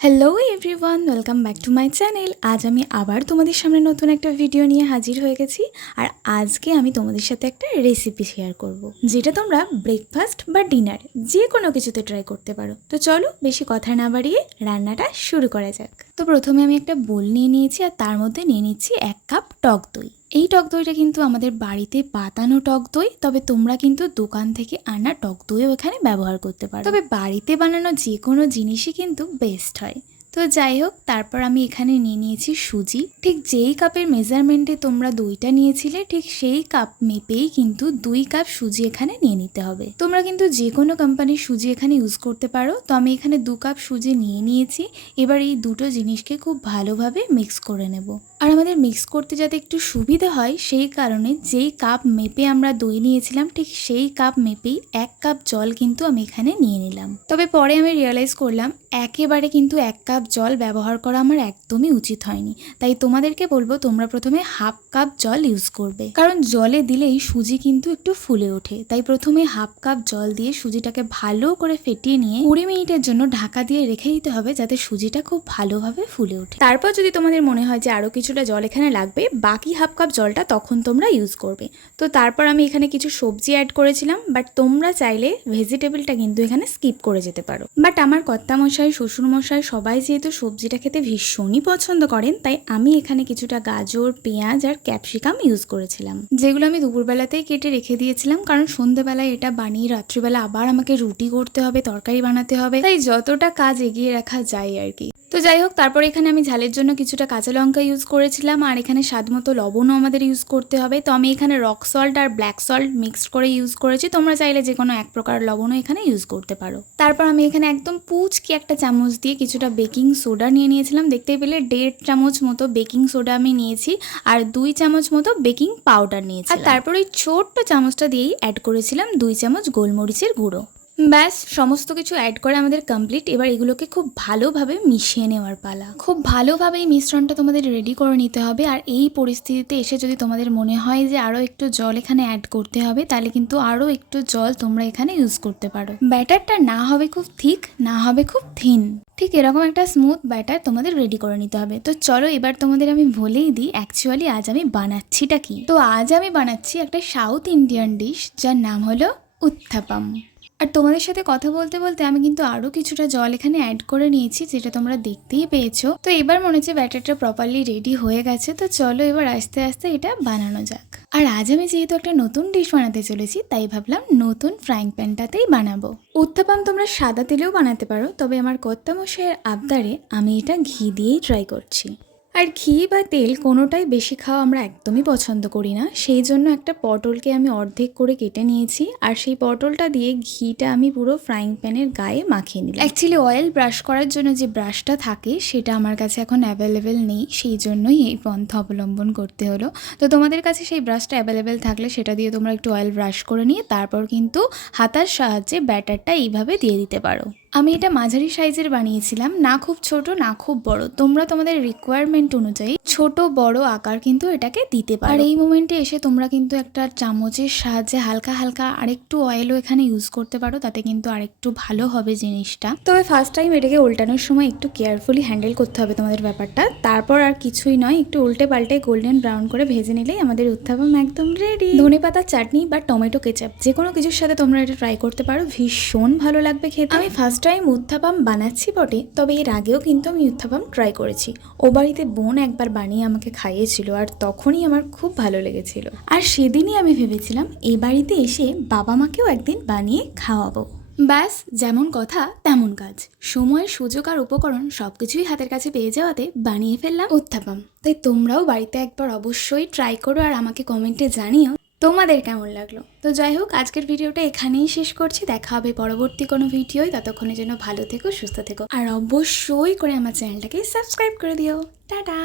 Hello everyone welcome back to my channel আজ আমি আবার তোমাদের সামনে নতুন একটা ভিডিও নিয়ে হাজির হয়ে গেছি। আর আজকে আমি তোমাদের সাথে একটা রেসিপি শেয়ার করব। যেটা তোমরা ব্রেকফাস্ট বা ডিনার যে কোনো কিছুতে ট্রাই করতে পারো। তো চলো বেশি কথা না বাড়িয়ে রান্নাটা শুরু করা যাক। তো প্রথমে আমি একটা বোল নিয়ে নিয়েছি আর তার মধ্যে নিয়ে নিচ্ছি এক কাপ টক দই। এই টক দইটা কিন্তু আমাদের বাড়িতে পাতানো টক দই, তবে তোমরা কিন্তু দোকান থেকে আনা টক দইও এখানে ব্যবহার করতে পারো। তবে বাড়িতে বানানো যে কোনো জিনিসই কিন্তু বেস্ট হয়। তো যাই হোক, তারপর আমি এখানে নিয়ে নিয়েছি সুজি। ঠিক যেই কাপের মেজারমেন্টে তোমরা দইটা নিয়েছিলে, ঠিক সেই কাপ মেপেই কিন্তু দুই কাপ সুজি এখানে নিয়ে নিতে হবে। তোমরা কিন্তু যে কোনো কোম্পানির সুজি এখানে ইউজ করতে পারো। তো আমি এখানে দু কাপ সুজি নিয়ে নিয়েছি। এবার এই দুটো জিনিসকে খুব ভালোভাবে মিক্স করে নেব। আর আমাদের মিক্স করতে যাতে একটু সুবিধা হয়, সেই কারণে যেই কাপ মেপে আমরা দই নিয়েছিলাম, ঠিক সেই কাপ মেপেই এক কাপ জল কিন্তু আমি এখানে নিয়ে নিলাম। তবে পরে আমি রিয়েলাইজ করলাম, একেবারে কিন্তু এক কাপ জল ব্যবহার করা আমার একদমই উচিত হয়নি। তাই তোমাদেরকে বলব, তোমরা প্রথমে হাফ কাপ জল ইউজ করবে। কারণ জলে দিলেই সুজি কিন্তু একটু ফুলে ওঠে। তাই প্রথমে হাফ কাপ জল দিয়ে সুজিটাকে ভালো করে ফেটিয়ে নিয়ে কুড়ি মিনিটের জন্য ঢাকা দিয়ে রেখে দিতে হবে, যাতে সুজিটা খুব ভালোভাবে ফুলে ওঠে। তারপর যদি তোমাদের মনে হয় যে আরও কিছুটা জল এখানে লাগবে, বাকি হাফ কাপ জলটা তখন তোমরা ইউজ করবে। তো তারপর আমি এখানে কিছু সবজি অ্যাড করেছিলাম বাট তোমরা চাইলে ভেজিটেবলটা কিন্তু এখানে স্কিপ করে যেতে পারো। বাট আমার কর্তামশাই, শ্বশুরমশাই সবাই যেহেতু সবজিটা খেতে ভীষণই পছন্দ করেন, তাই আমি এখানে কিছুটা গাজর, পেঁয়াজ আর ক্যাপসিকাম ইউজ করেছিলাম। যেগুলো আমি দুপুরবেলাতেই কেটে রেখে দিয়েছিলাম, কারণ সন্ধেবেলায় এটা বানিয়ে রাত্রিবেলা আবার আমাকে রুটি করতে হবে, তরকারি বানাতে হবে, তাই যতটা কাজ এগিয়ে রাখা যায় আর কি। তো যাই হোক, তারপর এখানে আমি ঝালের জন্য কিছুটা কাঁচা লঙ্কা ইউজ করেছিলাম আর এখানে স্বাদ মতো লবণও আমাদের ইউজ করতে হবে। তো আমি এখানে রক সল্ট আর ব্ল্যাক সল্ট মিক্সড করে ইউজ করেছি। তোমরা চাইলে যে কোনো এক প্রকার লবণও এখানে ইউজ করতে পারো। তারপর আমি এখানে একদম পুচকি একটা চামচ দিয়ে কিছুটা বেকিং সোডা নিয়ে নিয়েছিলাম। দেখতে পেলে দেড় চামচ মতো বেকিং সোডা আমি নিয়েছি আর দুই চামচ মতো বেকিং পাউডার নিয়েছি আর তারপর ওই ছোট্ট চামচটা দিয়েই অ্যাড করেছিলাম দুই চামচ গোলমরিচের গুঁড়ো। ব্যাস, সমস্ত কিছু অ্যাড করে আমাদের কমপ্লিট এবার এগুলোকে খুব ভালোভাবে মিশিয়ে নেওয়ার পালা। খুব ভালোভাবে এই মিশ্রণটা তোমাদের রেডি করে নিতে হবে। আর এই পরিস্থিতিতে এসে যদি তোমাদের মনে হয় যে আরও একটু জল এখানে অ্যাড করতে হবে, তাহলে কিন্তু আরও একটু জল তোমরা এখানে ইউজ করতে পারো। ব্যাটারটা না হবে খুব থিক না হবে খুব থিন ঠিক এরকম একটা স্মুথ ব্যাটার তোমাদের রেডি করে নিতে হবে। তো চলো এবার তোমাদের আমি বলেই দিই অ্যাকচুয়ালি আজ আমি বানাচ্ছিটা কি? তো আজ আমি বানাচ্ছি একটা সাউথ ইন্ডিয়ান ডিশ যার নাম হলো উত্থাপাম। আর তোমাদের সাথে কথা বলতে বলতে আমি কিন্তু আরও কিছুটা জল এখানে অ্যাড করে নিয়েছি, যেটা তোমরা দেখতেই পেয়েছ। তো এবার মনে হচ্ছে ব্যাটারটা প্রপারলি রেডি হয়ে গেছে, তো চলো এবার আস্তে আস্তে এটা বানানো যাক। আর আজ আমি যেহেতু একটা নতুন ডিশ বানাতে চলেছি, তাই ভাবলাম নতুন ফ্রাইং প্যানটাতেই বানাবো। উত্থাপাম তোমরা সাদা তেলেও বানাতে পারো, তবে আমার কর্তামশাইয়ের আবদারে আমি এটা ঘি দিয়েই ট্রাই করছি। আর ঘি বা তেল কোনোটাই বেশি খাওয়া আমরা একদমই পছন্দ করি না। সেই জন্য একটা পটলকে আমি অর্ধেক করে কেটে নিয়েছি আর সেই পটলটা দিয়ে ঘিটা আমি পুরো ফ্রাইং প্যানের গায়ে মাখিয়ে নিলাম। অ্যাকচুয়ালি অয়েল ব্রাশ করার জন্য যে ব্রাশটা থাকে, সেটা আমার কাছে এখন অ্যাভেলেবেল নেই। সেই জন্যই এই পন্থা অবলম্বন করতে হলো। তো তোমাদের কাছে সেই ব্রাশটা অ্যাভেলেবেল থাকলে সেটা দিয়ে তোমরা একটু অয়েল ব্রাশ করে নিয়ে, তারপর কিন্তু হাতার সাহায্যে ব্যাটারটা এইভাবে দিয়ে দিতে পারো। আমি এটা মাঝারি সাইজের বানিয়েছিলাম, না খুব ছোট, না খুব বড়। তোমরা তোমাদের রিকোয়ারমেন্ট অনুযায়ী ছোট, বড় আকার কিন্তু এটাকে দিতে পারো। এই মোমেন্টে এসে তোমরা কিন্তু একটা চামচের সাহায্যে হালকা হালকা আরেকটু অয়েলও এখানে ইউজ করতে পারো, তাতে কিন্তু আরেকটু ভালো হবে জিনিসটা। তবে ফার্স্ট টাইম এটাকে উল্টানোর সময় একটু কেয়ারফুলি হ্যান্ডেল করতে হবে তোমাদের ব্যাপারটা। তারপর আর কিছুই নয়, একটু উল্টে পাল্টে গোল্ডেন ব্রাউন করে ভেজে নিলেই আমাদের উত্থাপন একদম রেডি ধনে পাতার চাটনি বা টমেটো কেচাপ যে কোনো কিছুর সাথে তোমরা এটা ট্রাই করতে পারো, ভীষণ ভালো লাগবে খেতে। আমি ফার্স্ট টাইম উত্থাপাম বানাচ্ছি বটে, তবে এর আগেও কিন্তু আমি উত্থাপাম ট্রাই করেছি। ও বাড়িতে বোন একবার বানিয়ে আমাকে খাইয়েছিল আর তখনই আমার খুব ভালো লেগেছিল। আর সেদিনই আমি ভেবেছিলাম এই বাড়িতে এসে বাবা মাকেও একদিন বানিয়ে খাওয়াবো। ব্যাস, যেমন কথা, তেমন কাজ। সময় সুযোগ আর উপকরণ সব কিছুই হাতের কাছে পেয়ে যাওয়াতে বানিয়ে ফেললাম উত্থাপাম। তাই তোমরাও বাড়িতে একবার অবশ্যই ট্রাই করো আর আমাকে কমেন্টে জানিও। তোমাদের কেমন লাগল? তো যাই হোক, আজকের ভিডিওটা এখানেই শেষ করছি। দেখা হবে পরবর্তী কোনো ভিডিওয়। ততক্ষণে যেন ভালো থেকো, সুস্থ থেকো। আর অবশ্যই করে আমার চ্যানেলটাকে সাবস্ক্রাইব করে দিও। টাটা!